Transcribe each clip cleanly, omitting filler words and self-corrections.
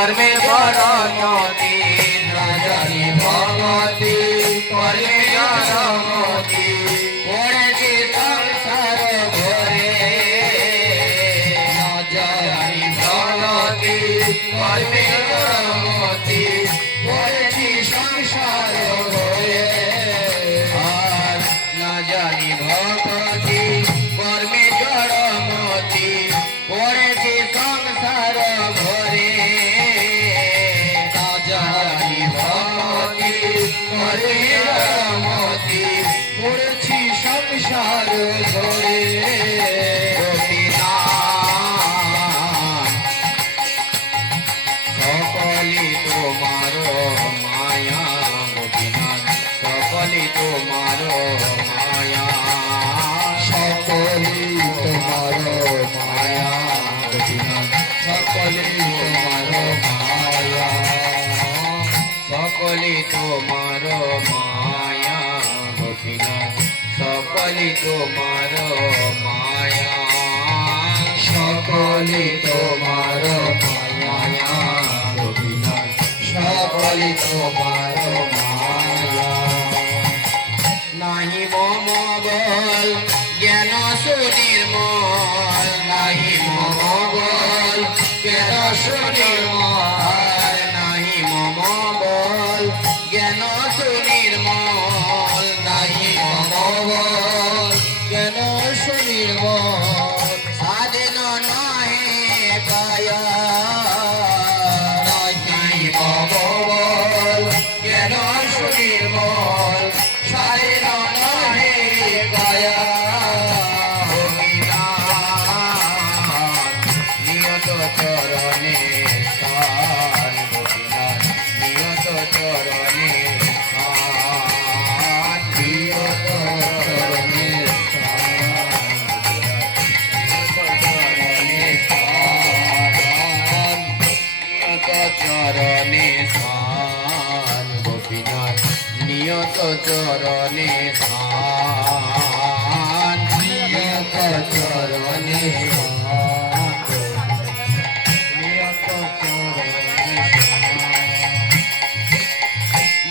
কর্মে বরমতি না জানি ভগতি কর্মে জড়মতি পড়েছি সংসার ঘরে না জানি ভগতি কর্মে জড়মতি পড়েছি সংসার ঘরে আর না জানি ভগতি কর্মে জড়মতি পড়েছি সংসার ঘরে না জানি ভগতি কর্মে জড়মতি পড়েছি সংসার ঘরে সকলি তোমার মায়া গোপীনাথ সকলি তোমার মায়া সকলি তোমার মায়া গোপীনাথ সকলি তোমার মায়া সকলি তোমার মায়া গোপীনাথ সকলি তোমার মায়া সকলি তোমার মায়া গোপীনাথ সকলি তোমার মায়া নাহি মম বল জ্ঞান সুনির্মল নাহি মম বল জ্ঞান সুনির্মল নাহি মম বল জ্ঞান সুনির্মল নাহি মম বল জ্ঞান সুনির্মল সাধন নহে কায়া নাহি মম বল জ্ঞান সুনির্মল সাধন নহে কায়া নিয়ত চরণে স্থান গোপীনাথ নিয়ত চরণে স্থান নিয়ত চরণে স্থান নিয়ত চরণে স্থান গোপীনাথ নিয়ত চরণে স্থান নিয়ত চরণে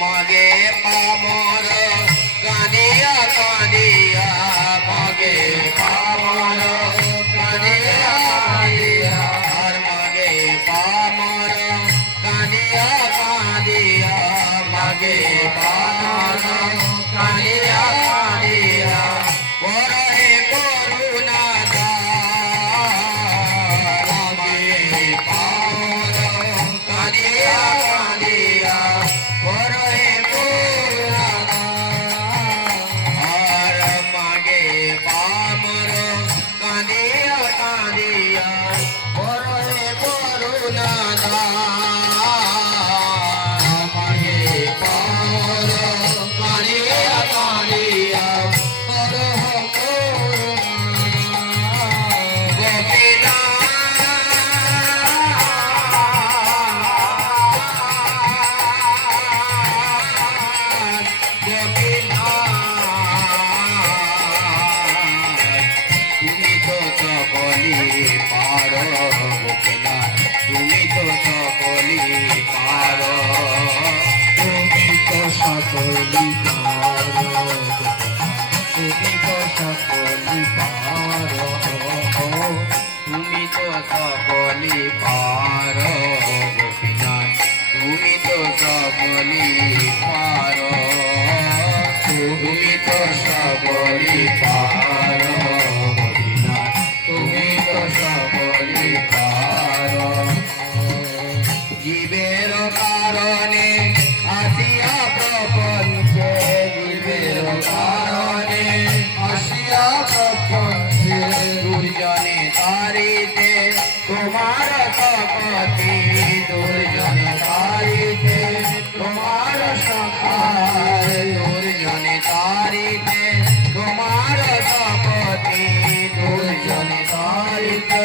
মাগে পামর কাঁদিয়া কাঁদিয়া মাগে পামর কাঁদিয়া কাঁদিয়া আর মাগে পামর কাঁদিয়া কাঁদিয়া মাগে পামর কাঁদিয়া কাঁদিয়া পরে করুণা মাগে পামর কাঁদিয়া কাঁদিয়া পরে করুণা আর মাগে পামর কাঁদিয়া কাঁদিয়া পরে করুণা মাগে পামর কাঁদিয়া কাঁদিয়া করহ করুণা তুমি তো সকলি পার গোপীনাথ তুমি তো সকলি পার তুমি তো সকলি পার তুমি তো সকলি পার তুমি তো সকলি পার গোপীনাথ তুমি তো সকলি পার তুমি তো সকলি পার গোপীনাথ তুমি তো সকলি পার জীবের কারণে আসিয়া প্রপঞ্চে জীবের কারণে আসিয়া প্রপঞ্চে দুর্জনে তারিতে তোমার শপথি দুর্জনে তারিতে তোমার শপথ দুর্জনে তারিতে তোমার শপথি দুর্জনে তারিতে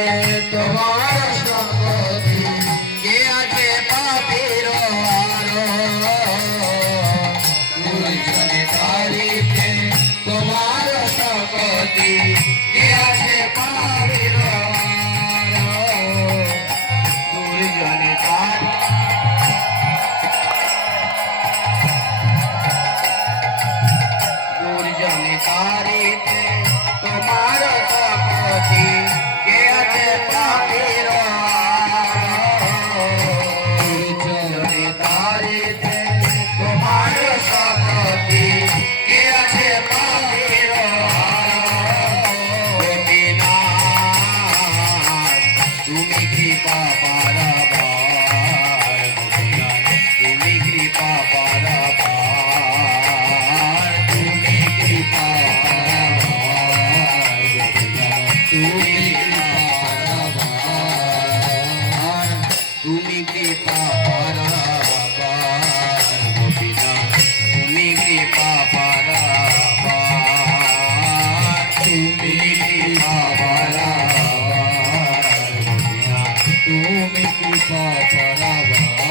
তোমার শপথি কে আছে পাপীর দুর্জনে তারিতে তোমার শপথি কে আছে পাপীর দুর্জনে তারিতে পারাবার গোপীনাথ তুমি কৃপা পারাবার তুমি কৃপা পারাবার গোপীনাথ তুমি তুমি কৃপা পারাবার গোপীনাথ তুমি কৃপা পারাবার তুমি কৃপা পারাবার গোপীনাথ তুমি কৃপা পারাবার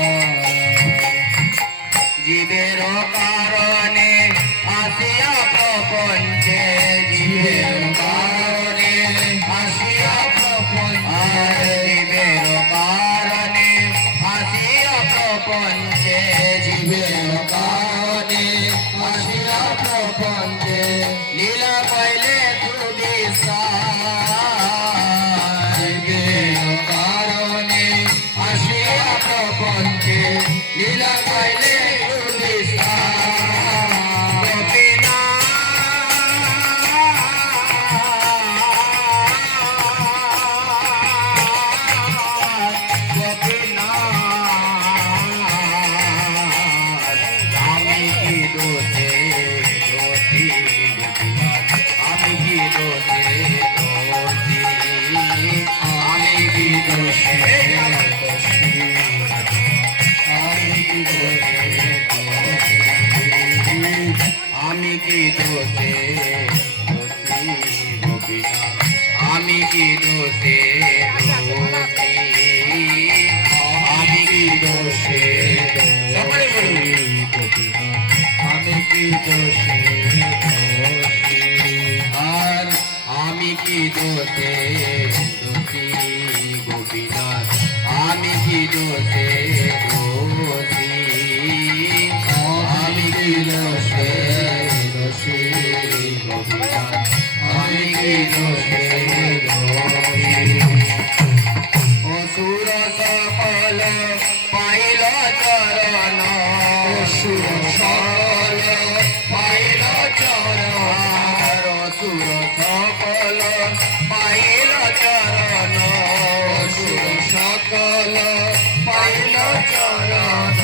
জীবের কারণে আসিয়া প্রপঞ্চে জীবের কারণে আসিয়া প্রপঞ্চে জীবের কারণে আসিয়া প্রপঞ্চে জীবের কারণে আসিয়া প্রপঞ্চে লীলা পাইলে তুমি জীবের কারণে আসিয়া প্রপঞ্চে লীলা পাইলে তুমি আমি কি দোষে দোষী গোপীনাথ আমি কি দোষে দোষী আমি কি দোষে সকলে বলুন গোপীনাথ আমি কি দোষে দোষী আর আমি কি দোষে দোষী গোপীনাথ আমি কি দোষে দোষী আমি কি দোষে দোষী গোপীনাথ আমি কি দোষে দোষী অসুর সকল পাইল চরণ অসুর সকল পাইল চরণ অসুর সকল পাইল চরণ অসুর সকল পাইল চরণ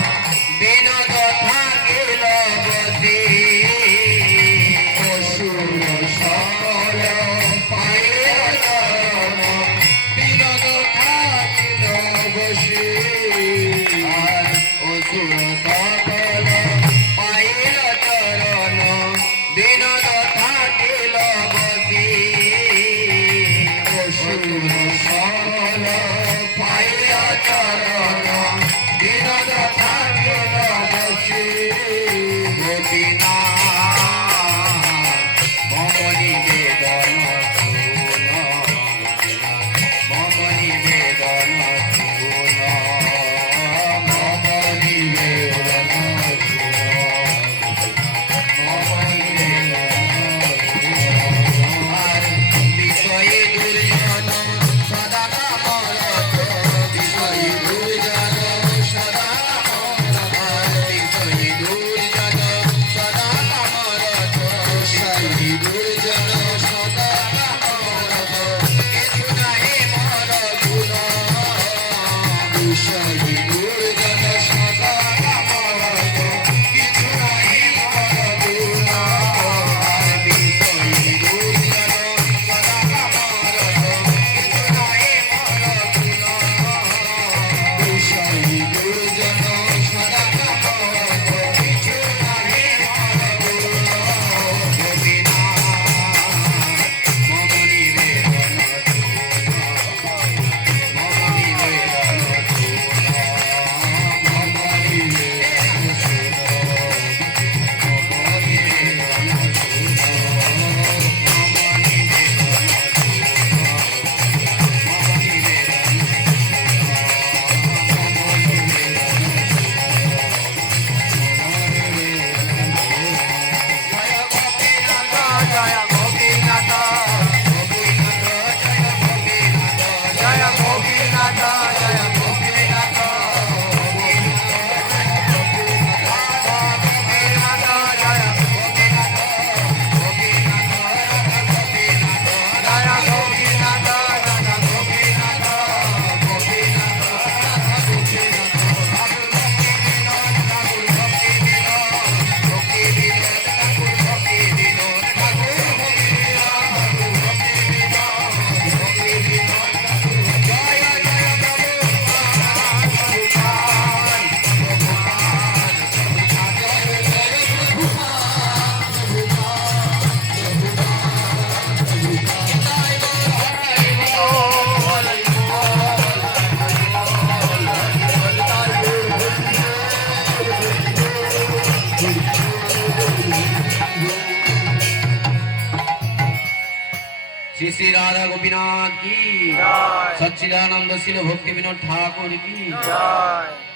বিনোদ থাকিল বসি অসুর সকল পাইল চরণ বিনোদ থাকিল বসি অসুর সকল পাইল চরণ বিনোদ থাকিল বসি অসুর সকল পাইল চরণ বিনোদ থাকিল বসি গোপীনাথ মম নিবেদন শুন মম নিবেদন শুন মম নিবেদন শুন মম নিবেদন আর বিষয়ে দুর্জন সদা কামরত বিষয়ে দুর্জন श्री श्री राधा गोपीनाथ की जय सच्चिदानंद शिल भक्ति विनोद ठाकुर की जय